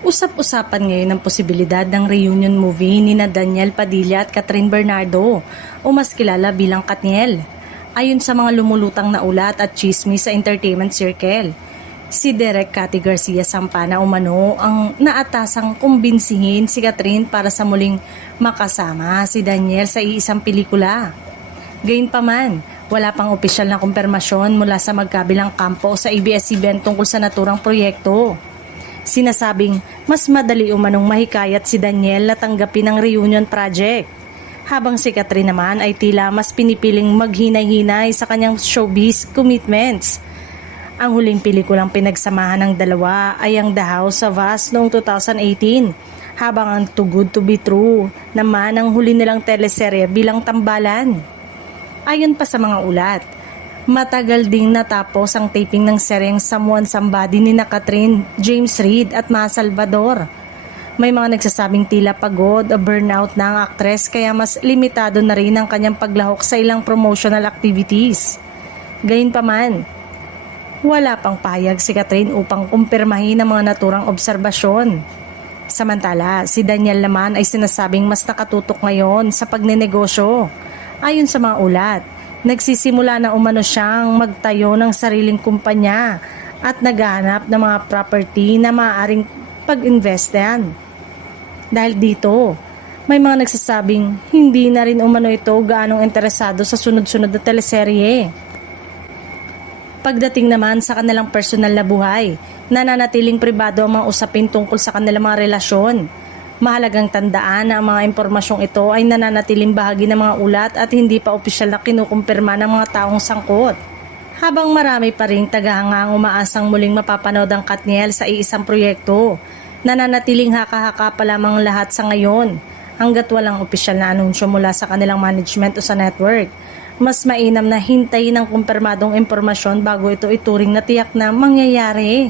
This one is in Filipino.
Usap-usapan ngayon ang posibilidad ng reunion movie ni na Daniel Padilla at Catherine Bernardo o mas kilala bilang Katniel. Ayon sa mga lumulutang na ulat at chismis sa entertainment circle, si Direk Cathy Garcia Sampana umano ang naatasang kumbinsihin si Catherine para sa muling makasama si Daniel sa iisang pelikula. Gayunpaman, wala pang opisyal na kumpirmasyon mula sa magkabilang kampo sa ABS-CBN tungkol sa naturang proyekto. Sinasabing mas madali umanong mahikayat si Daniel na tanggapin ang reunion project, habang si Catherine naman ay tila mas pinipiling maghinay-hinay sa kanyang showbiz commitments. Ang huling pelikulang pinagsamahan ng dalawa ay ang The House of Us noong 2018, habang ang Too Good to be True naman ang huli nilang teleserye bilang Tambalan. Ayon pa sa mga ulat, matagal ding natapos ang taping ng seryeng Someone Somebody ni na Catherine, James Reid at Ma Salvador. May mga nagsasabing tila pagod o burnout na ang aktres kaya mas limitado na rin ang kanyang paglahok sa ilang promotional activities. Gayunpaman, wala pang pahayag si Catherine upang kumpirmahin ang mga naturang obserbasyon. Samantala, si Daniel naman ay sinasabing mas nakatutok ngayon sa pagnenegosyo. Ayon sa mga ulat, nagsisimula na umano siyang magtayo ng sariling kumpanya at naghahanap ng mga property na maaaring pag-investan. Dahil dito, may mga nagsasabing hindi na rin umano ito gaanong interesado sa sunod-sunod na teleserye. Pagdating naman sa kanilang personal na buhay, nananatiling pribado ang mga usapin tungkol sa kanilang mga relasyon. Mahalagang tandaan na ang mga impormasyong ito ay nananatiling bahagi ng mga ulat at hindi pa opisyal na kinukumpirma ng mga taong sangkot. Habang marami pa rin tagahangang umaasang muling mapapanood ang Katniel sa iisang proyekto, nananatiling haka-haka pa lamang lahat sa ngayon hanggat walang opisyal na anunsyo mula sa kanilang management o sa network. Mas mainam na hintayin ang kumpirmadong impormasyon bago ito ituring na tiyak na mangyayari.